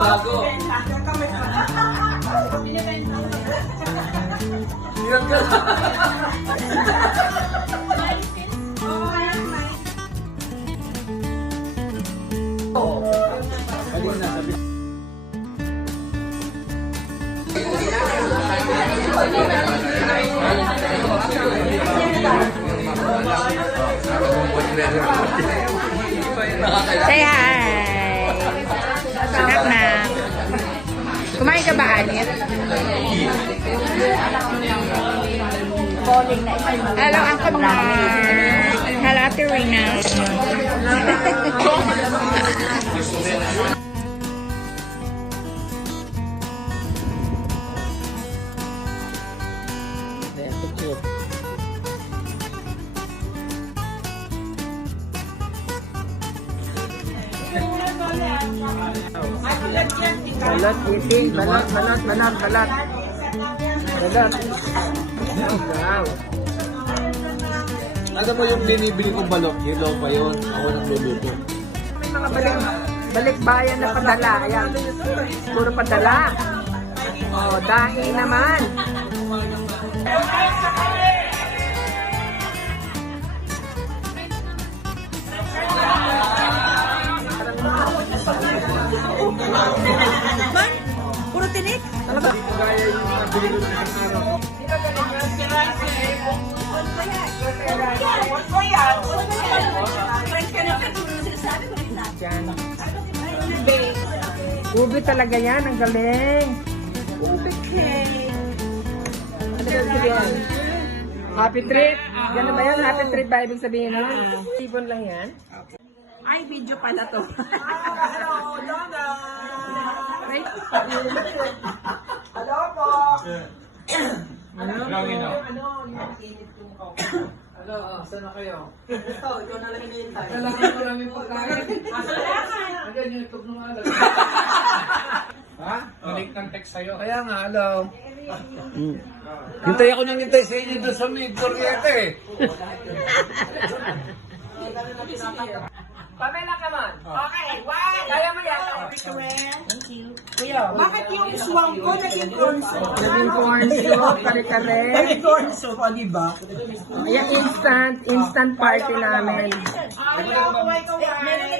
Bago. Hirap ka. Say hi! Sarap na. Kumain ka ba, Anit? Hello, Uncle Mark. Hello, Ate Rina. Balat, iting, balat. Wow. Ano mo yung binibili kong balok? Hilaw pa yun. Ako nagluluto. May mga balikbayan na padala. Ayan. Puro padala. Oh, dahi naman. Puro tinik? Talaga? Kaya yung nabili ko ng araw. Yan. Ubi talaga yan. Ang galing. Ubi cake. Ano ba sabihin? Happy trip. Gano'n ba yan? Happy trip ba ibig sabihin nun? Ibon lang yan? Ay, video pala to. Hello, Donna! Hello po! Ano, saan na kayo? Ito, ikaw na lang hinihintay. Kailangan ko namin pagkain. Hanggang yung itlog ng alam. Ha? Balik ng text sa'yo. Kaya nga, hello. Hintay ako nang hintay sa inyo doon sa may kuryente eh. Pamela ka man. Okay, wow! Kaya mo yan. Thank you. Kuya, Bakit yung swam ko naging corn soup? naging corn soup, kare-kare. Naging corn soup, o diba? Ayan, instant party namin.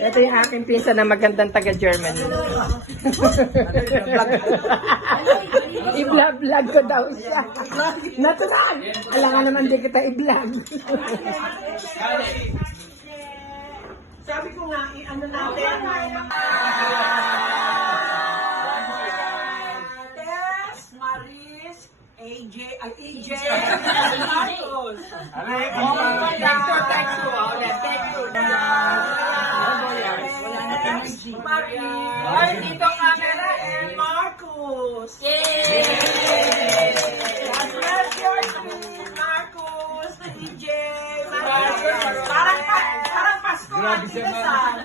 Ito yung aking pinsan na magandang taga-Germany. I-vlog ko daw siya. Natural! Alangan naman di kita i-vlog. Sabi ko nga, ano natin? Tess, Maris, AJ, Marcos. Thank you. Maris, dito camera, and Marcos. Yay! God bless your team, Marcos, AJ, Marcos. Parang Pasko Grabe ang siya, kinasal.